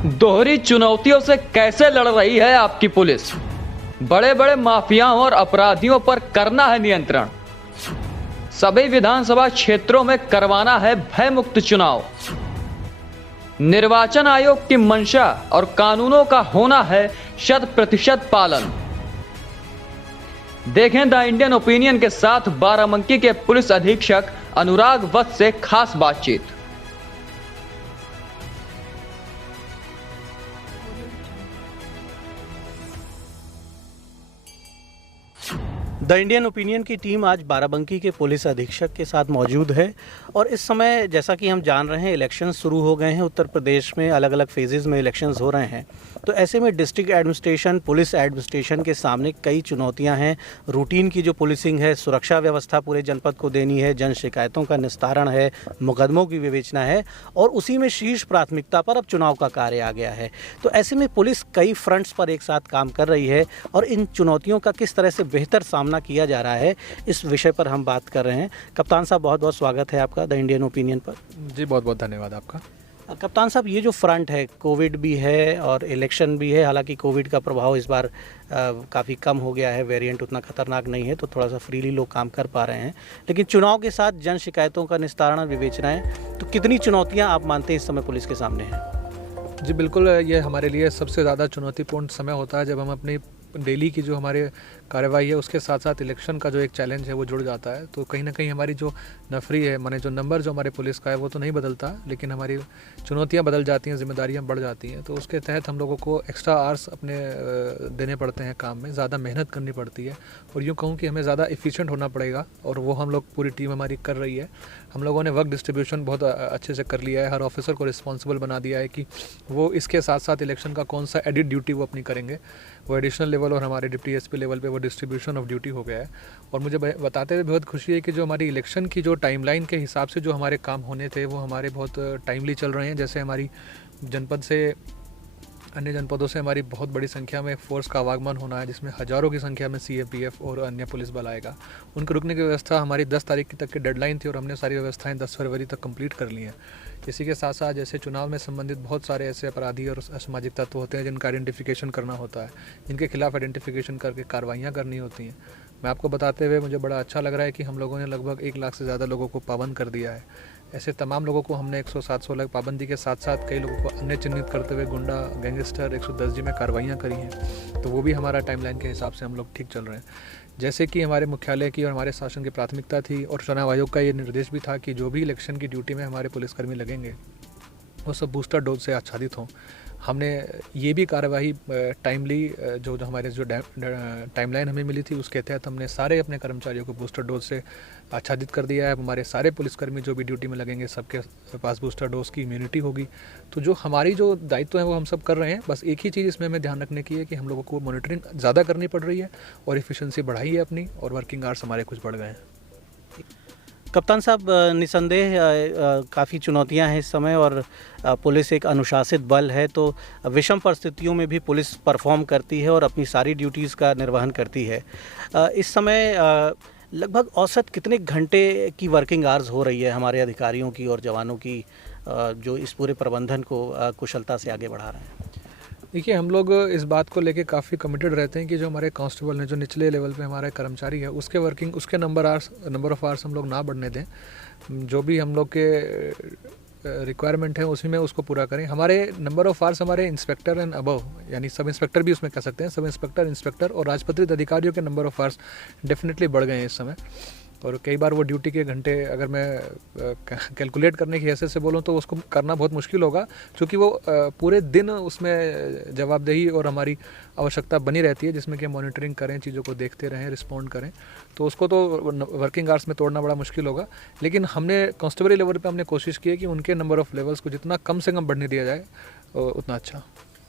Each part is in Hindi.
दोहरी चुनौतियों से कैसे लड़ रही है आपकी पुलिस? बड़े बड़े माफियाओं और अपराधियों पर करना है नियंत्रण। सभी विधानसभा क्षेत्रों में करवाना है भयमुक्त चुनाव। निर्वाचन आयोग की मंशा और कानूनों का होना है 100% पालन। देखें द इंडियन ओपिनियन के साथ बाराबंकी के पुलिस अधीक्षक अनुराग वत्स से खास बातचीत। द इंडियन ओपिनियन की टीम आज बाराबंकी के पुलिस अधीक्षक के साथ मौजूद है और इस समय जैसा कि हम जान रहे हैं इलेक्शंस शुरू हो गए हैं। उत्तर प्रदेश में अलग अलग फेजेस में इलेक्शंस हो रहे हैं, तो ऐसे में डिस्ट्रिक्ट एडमिनिस्ट्रेशन, पुलिस एडमिनिस्ट्रेशन के सामने कई चुनौतियां हैं। रूटीन की जो पुलिसिंग है, सुरक्षा व्यवस्था पूरे जनपद को देनी है, जन शिकायतों का निस्तारण है, मुकदमों की विवेचना है और उसी में शीर्ष प्राथमिकता पर अब चुनाव का कार्य आ गया है। तो ऐसे में पुलिस कई फ्रंट्स पर एक साथ काम कर रही है और इन चुनौतियों का किस तरह से बेहतर सामना किया जा रहा है, इस विषय पर हम बात कर रहे हैं। कप्तान साहब, बहुत बहुत स्वागत है आपका द इंडियन ओपिनियन पर। जी बहुत बहुत धन्यवाद आपका। कप्तान साहब, ये जो फ्रंट है, कोविड भी है और इलेक्शन भी है। हालांकि कोविड का प्रभाव इस बार काफ़ी कम हो गया है, वेरिएंट उतना खतरनाक नहीं है, तो थोड़ा सा फ्रीली लोग काम कर पा रहे हैं। लेकिन चुनाव के साथ जन शिकायतों का निस्तारण, विवेचनाएं, तो कितनी चुनौतियां आप मानते हैं इस समय पुलिस के सामने हैं? जी बिल्कुल, ये हमारे लिए सबसे ज़्यादा चुनौतीपूर्ण समय होता है जब हम अपनी डेली की जो हमारे कार्रवाई है उसके साथ साथ इलेक्शन का जो एक चैलेंज है वो जुड़ जाता है। तो कहीं ना कहीं हमारी जो नफरी है, माने जो नंबर जो हमारे पुलिस का है वो तो नहीं बदलता, लेकिन हमारी चुनौतियां बदल जाती हैं, जिम्मेदारियां बढ़ जाती हैं। तो उसके तहत हम लोगों को एक्स्ट्रा आवर्स अपने देने पड़ते हैं काम में, ज़्यादा मेहनत करनी पड़ती है और यूँ कहूँ कि हमें ज़्यादा एफिशिएंट होना पड़ेगा और वो हम लोग पूरी टीम हमारी कर रही है। हम लोगों ने वर्क डिस्ट्रीब्यूशन बहुत अच्छे से कर लिया है, हर ऑफिसर को रिस्पॉन्सिबल बना दिया है कि वो इसके साथ साथ इलेक्शन का कौन सा एडिट ड्यूटी वो अपनी करेंगे, वो एडिशनल लेवल और हमारे डिप्टी एसपी लेवल पे वो डिस्ट्रीब्यूशन ऑफ ड्यूटी हो गया है। और मुझे बताते हुए बहुत खुशी है कि जो हमारी इलेक्शन की जो टाइमलाइन के हिसाब से जो हमारे काम होने थे वो हमारे बहुत टाइमली चल रहे हैं। जैसे हमारी जनपद से अन्य जनपदों से हमारी बहुत बड़ी संख्या में फोर्स का आवागमन होना है, जिसमें हज़ारों की संख्या में सीएपीएफ और अन्य पुलिस बल आएगा। उनके रुकने की व्यवस्था हमारी 10 तारीख तक की डेडलाइन थी और हमने सारी व्यवस्थाएं 10 फरवरी तक कंप्लीट कर ली हैं। इसी के साथ साथ जैसे चुनाव में संबंधित बहुत सारे ऐसे अपराधी और असामाजिक तत्व होते हैं जिनका आइडेंटिफिकेशन करना होता है, जिनके खिलाफ आइडेंटिफिकेशन करके कार्रवाइयाँ करनी होती हैं। मैं आपको बताते हुए मुझे बड़ा अच्छा लग रहा है कि हम लोगों ने लगभग 1 लाख से ज़्यादा लोगों को पाबंद कर दिया है। ऐसे तमाम लोगों को हमने 107-16 पाबंदी के साथ साथ कई लोगों को अन्य चिन्हित करते हुए गुंडा, गैंगस्टर 110G में कार्रवाइयाँ करी हैं। तो वो भी हमारा टाइमलाइन के हिसाब से हम लोग ठीक चल रहे हैं। जैसे कि हमारे मुख्यालय की और हमारे शासन की प्राथमिकता थी और चुनाव आयोग का ये निर्देश भी था कि जो भी इलेक्शन की ड्यूटी में हमारे पुलिसकर्मी लगेंगे वो सब बूस्टर डोज से आच्छादित हों। हमने ये भी कार्यवाही टाइमली जो हमारे जो टाइमलाइन हमें मिली थी उसके तहत हमने सारे अपने कर्मचारियों को बूस्टर डोज से आच्छादित कर दिया है। हमारे सारे पुलिसकर्मी जो भी ड्यूटी में लगेंगे सबके पास बूस्टर डोज की इम्यूनिटी होगी। तो जो हमारी जो दायित्व है वो हम सब कर रहे हैं। बस एक ही चीज़ इसमें हमें ध्यान रखने की है कि हम लोगों को मॉनिटरिंग ज़्यादा करनी पड़ रही है और एफिशिएंसी बढ़ाई है अपनी, और वर्किंग आवर्स हमारे कुछ बढ़ गए हैं। कप्तान साहब, निसंदेह काफ़ी चुनौतियां हैं इस समय और पुलिस एक अनुशासित बल है, तो विषम परिस्थितियों में भी पुलिस परफॉर्म करती है और अपनी सारी ड्यूटीज़ का निर्वहन करती है। इस समय लगभग औसत कितने घंटे की वर्किंग आवर्स हो रही है हमारे अधिकारियों की और जवानों की, जो इस पूरे प्रबंधन को कुशलता से आगे बढ़ा रहे हैं? देखिए, हम लोग इस बात को लेके काफ़ी कमिटेड रहते हैं कि जो हमारे कांस्टेबल हैं, जो निचले लेवल पे हमारे कर्मचारी है, उसके नंबर ऑफ़ आवर्स हम लोग ना बढ़ने दें। जो भी हम लोग के रिक्वायरमेंट है उसी में उसको पूरा करें। हमारे नंबर ऑफ़ आवर्स हमारे इंस्पेक्टर एंड अबव, यानी सब इंस्पेक्टर भी उसमें कह सकते हैं, सब इंस्पेक्टर और राजपत्रित अधिकारियों के नंबर ऑफ़ आवर्स डेफिनेटली बढ़ गए हैं इस समय। और कई बार वो ड्यूटी के घंटे अगर मैं कैलकुलेट करने की हैसियत से बोलूँ तो उसको करना बहुत मुश्किल होगा, क्योंकि वो पूरे दिन उसमें जवाबदेही और हमारी आवश्यकता बनी रहती है, जिसमें कि हम मॉनिटरिंग करें, चीज़ों को देखते रहें, रिस्पॉन्ड करें। तो उसको तो वर्किंग आवर्स में तोड़ना बड़ा मुश्किल होगा। लेकिन हमने कांस्टेबल लेवल पे हमने कोशिश की है कि उनके नंबर ऑफ़ लेवल्स को जितना कम से कम बढ़ने दिया जाए उतना अच्छा।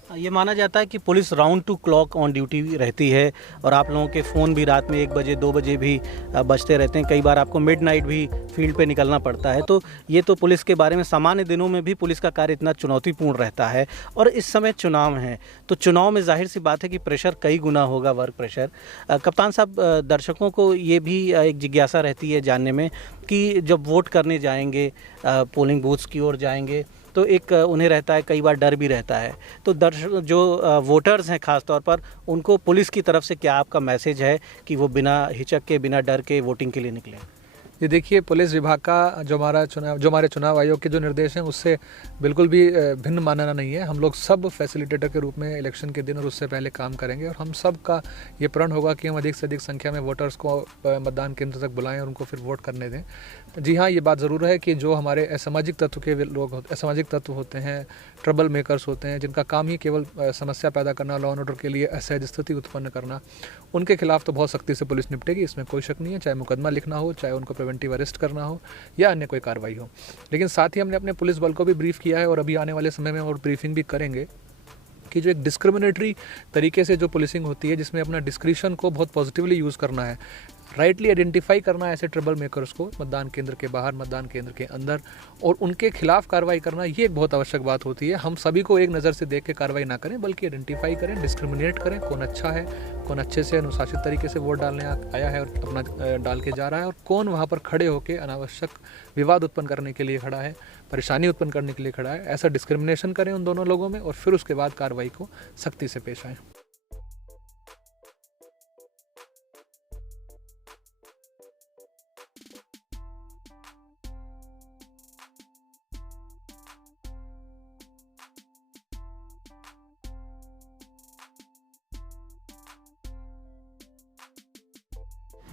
ये माना जाता है कि police round to clock on duty रहती है और आप लोगों के फ़ोन भी रात में 1 बजे 2 बजे भी बजते रहते हैं। कई बार आपको मिडनाइट भी फील्ड पे निकलना पड़ता है। तो ये तो पुलिस के बारे में, सामान्य दिनों में भी पुलिस का कार्य इतना चुनौतीपूर्ण रहता है और इस समय चुनाव है, तो चुनाव में जाहिर सी बात है कि प्रेशर कई गुना होगा, वर्क प्रेशर। कप्तान साहब, दर्शकों को ये भी एक जिज्ञासा रहती है जानने में कि जब वोट करने जाएंगे, पोलिंग बूथ्स की ओर जाएंगे, तो एक उन्हें रहता है, कई बार डर भी रहता है। तो जो वोटर्स हैं ख़ास तौर पर, उनको पुलिस की तरफ से क्या आपका मैसेज है कि वो बिना हिचक के, बिना डर के वोटिंग के लिए निकलें? ये देखिए, पुलिस विभाग का जो हमारे चुनाव आयोग के जो निर्देश हैं उससे बिल्कुल भी भिन्न मानना नहीं है। हम लोग सब फैसिलिटेटर के रूप में इलेक्शन के दिन और उससे पहले काम करेंगे और हम सब का ये प्रण होगा कि हम अधिक से अधिक संख्या में वोटर्स को मतदान केंद्र तक बुलाएं और उनको फिर वोट करने दें। जी हाँ, ये बात ज़रूर है कि जो हमारे असामाजिक तत्व के लोग असामाजिक तत्व होते हैं, ट्रबल मेकर्स होते हैं, जिनका काम ही केवल समस्या पैदा करना, लॉ एंड ऑर्डर के लिए असहज स्थिति उत्पन्न करना, उनके खिलाफ तो बहुत सख्ती से पुलिस निपटेगी, इसमें कोई शक नहीं है। चाहे मुकदमा लिखना हो, चाहे उनको प्रिवेंटिव अरेस्ट करना हो या अन्य कोई कार्रवाई हो। लेकिन साथ ही हमने अपने पुलिस बल को भी ब्रीफ किया है और अभी आने वाले समय में और ब्रीफिंग भी करेंगे कि जो एक डिस्क्रिमिनेटरी तरीके से जो पुलिसिंग होती है, जिसमें अपना डिस्क्रिशन को बहुत पॉजिटिवली यूज़ करना है, राइटली आइडेंटिफाई करना है ऐसे ट्रबल मेकर्स को मतदान केंद्र के बाहर, मतदान केंद्र के अंदर, और उनके खिलाफ कार्रवाई करना, ये एक बहुत आवश्यक बात होती है। हम सभी को एक नज़र से देख के कार्रवाई ना करें, बल्कि आइडेंटिफाई करें, डिस्क्रिमिनेट करें, कौन अच्छा है, कौन अच्छे से अनुशासित तरीके से वोट डालने आया है और अपना डाल के जा रहा है, और कौन वहाँ पर खड़े होकर अनावश्यक विवाद उत्पन्न करने के लिए खड़ा है, परेशानी उत्पन्न करने के लिए खड़ा है। ऐसा डिस्क्रिमिनेशन करें उन दोनों लोगों में और फिर उसके बाद कार्रवाई को सख्ती से पेश आएँ।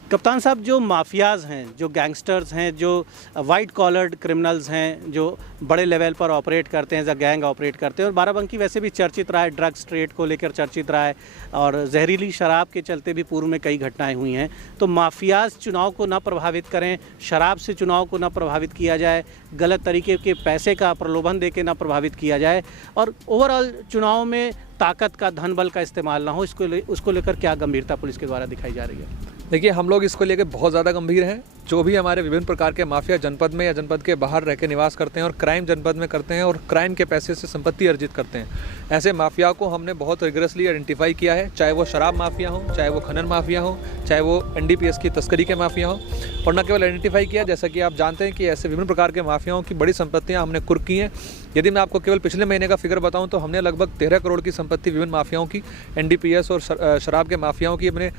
कप्तान साहब, जो माफियाज़ हैं, जो गैंगस्टर्स हैं, जो वाइट कॉलर्ड क्रिमिनल्स हैं, जो बड़े लेवल पर ऑपरेट करते हैं, एज अ गैंग ऑपरेट करते हैं, और बाराबंकी वैसे भी चर्चित रहा है, ड्रग्स ट्रेड को लेकर चर्चित रहा है, और जहरीली शराब के चलते भी पूर्व में कई घटनाएं हुई हैं। तो माफियाज़ चुनाव को न प्रभावित करें, शराब से चुनाव को न प्रभावित किया जाए, गलत तरीके के पैसे का प्रलोभन दे के न प्रभावित किया जाए, और ओवरऑल चुनाव में ताकत का, धन बल का इस्तेमाल ना हो, उसको लेकर क्या गंभीरता पुलिस के द्वारा दिखाई जा रही है? देखिए, हम लोग इसको लेकर बहुत ज़्यादा गंभीर हैं। जो भी हमारे विभिन्न प्रकार के माफिया जनपद में या जनपद के बाहर रह के निवास करते हैं और क्राइम जनपद में करते हैं और क्राइम के पैसे से संपत्ति अर्जित करते हैं, ऐसे माफिया को हमने बहुत रिगरसली आइडेंटिफाई किया है। चाहे वो शराब माफिया हो, चाहे वो खनन माफिया हो, चाहे वो NDPS की तस्करी के माफिया हो, और न केवल आइडेंटिफाई किया, जैसा कि आप जानते हैं कि ऐसे विभिन्न प्रकार के माफियाओं की बड़ी संपत्तियाँ हमने कुर्क की हैं। यदि मैं आपको केवल पिछले महीने का फिगर बताऊं तो हमने लगभग 13 करोड़ की संपत्ति विभिन्न माफियाओं की, NDPS और शराब के माफियाओं की हमने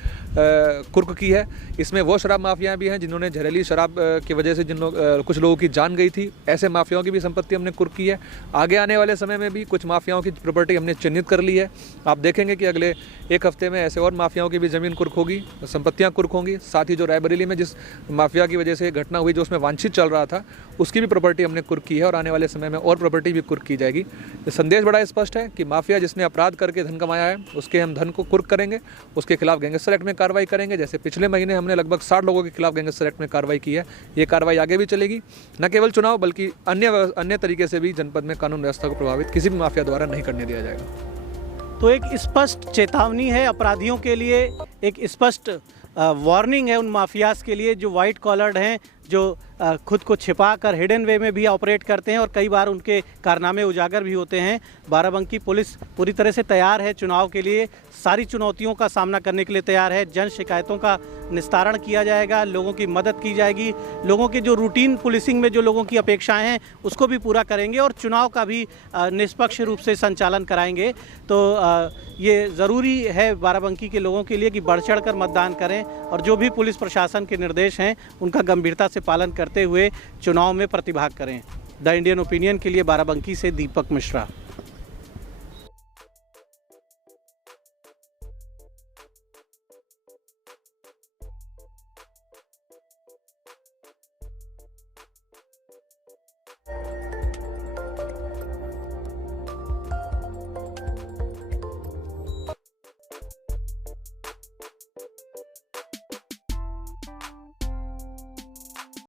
कुर्क की है। इसमें वो शराब माफिया भी हैं जिन्होंने जहरीली शराब की वजह से कुछ लोगों की जान गई थी, ऐसे माफियाओं की भी संपत्ति हमने कुर्क की है। आगे आने वाले समय में भी कुछ माफियाओं की प्रॉपर्टी हमने चिन्हित कर ली है। आप देखेंगे कि अगले एक हफ्ते में ऐसे और माफियाओं की भी ज़मीन कुर्क होगी, संपत्तियाँ कुर्क होंगी। साथ ही जो रायबरेली में जिस माफिया की वजह से घटना हुई, जो उसमें वांछित चल रहा था, उसकी भी प्रॉपर्टी हमने कुर्क की है और आने वाले समय में और प्रॉपर्टी भी कुर्क की जाएगी। ये संदेश बड़ा स्पष्ट है कि माफिया जिसने अपराध करके धन कमाया है, उसके हम धन को कुर्क करेंगे, उसके खिलाफ गैंगस्टर एक्ट में कार्रवाई करेंगे। जैसे पिछले महीने हमने लगभग 60 लोगों के खिलाफ गैंगस्टर एक्ट में कार्रवाई की है। ये कार्रवाई आगे भी चलेगी, न केवल चुनाव बल्कि अन्य तरीके से भी जनपद में कानून व्यवस्था को प्रभावित किसी भी माफिया द्वारा नहीं करने दिया जाएगा। तो एक स्पष्ट चेतावनी है अपराधियों के लिए, एक स्पष्ट वार्निंग है उन माफियाज़ के लिए जो वाइट कॉलर्ड हैं, जो खुद को छिपा कर हिडन वे में भी ऑपरेट करते हैं और कई बार उनके कारनामे उजागर भी होते हैं। बाराबंकी पुलिस पूरी तरह से तैयार है चुनाव के लिए, सारी चुनौतियों का सामना करने के लिए तैयार है। जन शिकायतों का निस्तारण किया जाएगा, लोगों की मदद की जाएगी, लोगों के जो रूटीन पुलिसिंग में जो लोगों की अपेक्षाएं हैं उसको भी पूरा करेंगे और चुनाव का भी निष्पक्ष रूप से संचालन कराएंगे। तो ये ज़रूरी है बाराबंकी के लोगों के लिए कि बढ़ चढ़ कर मतदान करें और जो भी पुलिस प्रशासन के निर्देश हैं उनका गंभीरता से पालन करते हुए चुनाव में प्रतिभाग करें। द इंडियन ओपिनियन के लिए बाराबंकी से दीपक मिश्रा।